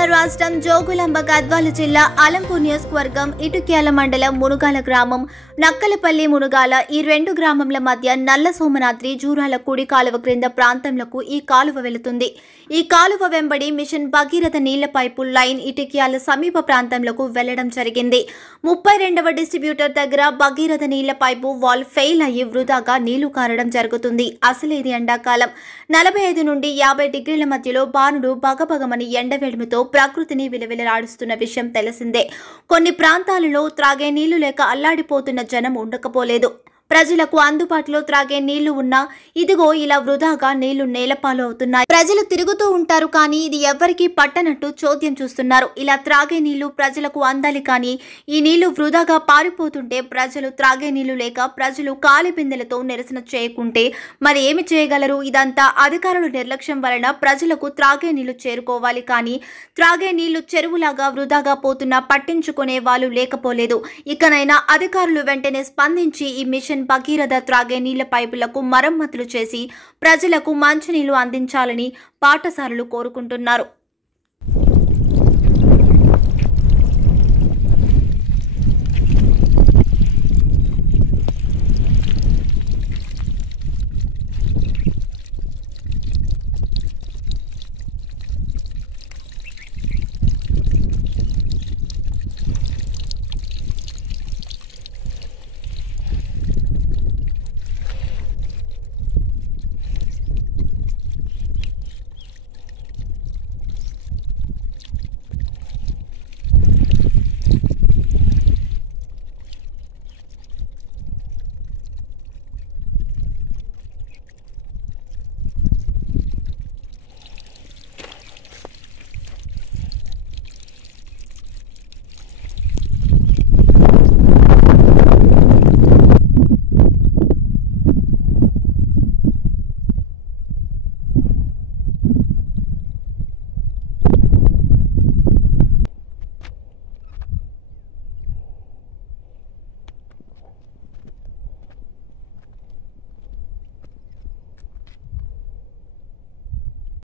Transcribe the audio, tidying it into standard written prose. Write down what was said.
తెలంగాణ రాష్ట్రం జోగులాంబ గద్వాల జిల్లా అలంపూర్ నియోజకవర్గం ఇటుక్యాల మండలం మునుగాల గ్రామం నక్కలపల్లి మునుగాల ఈ రెండు గ్రామాల మధ్య నల్ల సోమనాద్రి జూరాల కుడి కాలువ క్రింద ప్రాంతంలకు ఈ కాలువ వెళుతుంది. ఈ కాలువ వెంబడి మిషన్ భగీరథ నీళ్ల పైపు లైన్ ఇటుక్యాల సమీప ప్రాంతంలకు వెళ్లడం జరిగింది. 32వ డిస్ట్రిబ్యూటర్ దగ్గర భగీరథ నీళ్ల పైపు వాల్ ఫెయిల్ అయ్యి వృధాగా నీళ్లు కారడం జరుగుతుంది. అసలు ఇది ఎండాకాలం 45 నుండి 50 డిగ్రీల మధ్యలో బాణుడు బగబగమని ఎండవేడిమితో ప్రకృతిని విలవిలలాడిస్తున్న విషయం తెలిసిందే. కొన్ని ప్రాంతాలలో త్రాగే నీళ్లు లేక అల్లాడిపోతున్న జనం ఉండకపోలేదు. ప్రజలకు అందుబాటులో త్రాగే నీళ్లు ఉన్నా ఇదిగో ఇలా వృధాగా నీళ్లు నేలపాలు అవుతున్నాయి. ప్రజలు తిరుగుతూ ఉంటారు కానీ ఇది ఎవ్వరికీ పట్టనట్టు చోద్యం చూస్తున్నారు. ఇలా త్రాగే నీళ్లు ప్రజలకు అందాలి కానీ ఈ నీళ్లు వృధాగా పారిపోతుంటే ప్రజలు త్రాగే నీళ్లు లేక ప్రజలు కాలి బిందెలతో నిరసన చేయకుంటే మరి ఏమి చేయగలరు? ఇదంతా అధికారుల నిర్లక్ష్యం వలన ప్రజలకు త్రాగే నీళ్లు చేరుకోవాలి కానీ త్రాగే నీళ్లు చెరువులాగా వృధాగా పోతున్నా పట్టించుకునే వాళ్ళు లేకపోలేదు. ఇకనైనా అధికారులు వెంటనే స్పందించి ఈ మిషన్ భగీరథ త్రాగే నీళ్ల పైపులకు మరమ్మతులు చేసి ప్రజలకు మంచినీళ్లు అందించాలని పాఠశాలలు కోరుకుంటున్నారు.